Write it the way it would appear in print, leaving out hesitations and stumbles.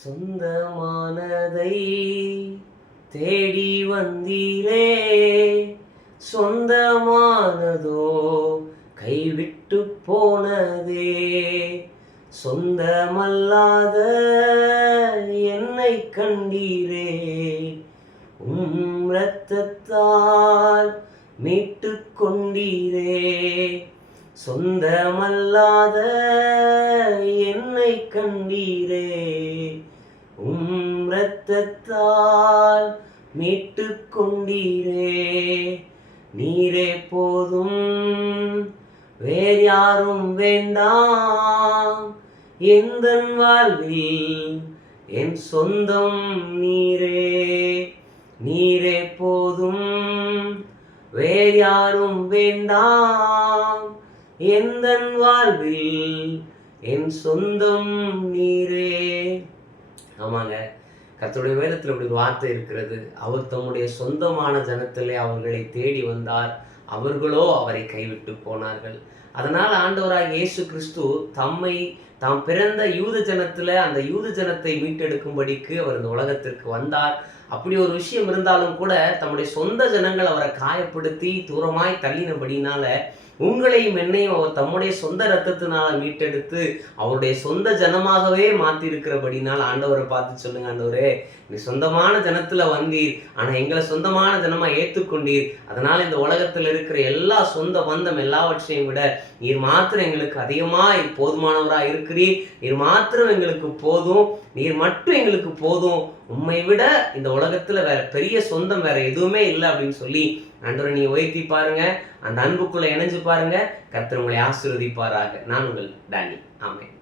சொந்தமானதை தேடி வந்தீரே, சொந்தமானதோ கைவிட்டு போனதே. சொந்தமல்லாத என்னை கண்டீரே, இரத்தத்தால் மீட்டு கொண்டீரே. சொந்தமல்லாத என்னை கண்டீரே, இரத்தத்தால் மீட்டு கொண்டீரே. நீரே போதும், வேறு யாரும் வேண்டாம். எந்தன் வாழ்வில் என் சொந்தம் நீரே. நீரே போதும், வேறு யாரும் வேண்டாம். எந்தன் வாழ்வில் என் சொந்தம் நீரே. ஆமாங்க, கர்த்தருடைய வேதத்தில் இப்படி ஒரு வார்த்தை இருக்கிறது. அவர் தம்முடைய சொந்தமான ஜனத்திலே அவர்களை தேடி வந்தார், அவர்களோ அவரை கைவிட்டு போனார்கள். அதனால் ஆண்டவராகிய இயேசு கிறிஸ்து தாம் பிறந்த யூத ஜனத்துல அந்த யூத ஜனத்தை மீட்டெடுக்கும்படிக்கு அவர் இந்த உலகத்திற்கு வந்தார். அப்படி ஒரு விஷயம் இருந்தாலும் கூட தம்முடைய சொந்த ஜனங்கள் அவரை காயப்படுத்தி தூரமாய் தள்ளினபடினால உங்களையும் என்னையும் அவர் தம்முடைய சொந்த ரத்தத்தினால மீட்டெடுத்து அவருடைய சொந்த ஜனமாகவே மாற்றி இருக்கிறபடினால் ஆண்டவரை பார்த்து சொல்லுங்க, ஆண்டவரே நீ சொந்தமான ஜனத்துல வந்தீர், ஆனா எங்களை சொந்தமான ஜனமா ஏற்றுக்கொண்டீர். அதனால இந்த உலகத்துல இருக்கிற எல்லா சொந்த பந்தம் எல்லாவற்றையும் விட நீர் மாத்திரம் எங்களுக்கு அதிகமாய் போதுமானவராக இருக்கிறீர். நீர் மாத்திரம் எங்களுக்கு போதும், நீர் மட்டும் எங்களுக்கு போதும். உம்மை விட இந்த உலகத்துல வேற பெரிய சொந்தம் வேற எதுவுமே இல்லை அப்படின்னு சொல்லி ஆண்டவரை நீ உயர்த்தி பாருங்க, அந்த அன்புக்குள்ள இணைஞ்சு பாருங்க. கர்த்தர் உங்களை ஆசீர்வதிப்பாராக. நான் உங்கள் டானி. ஆமென்.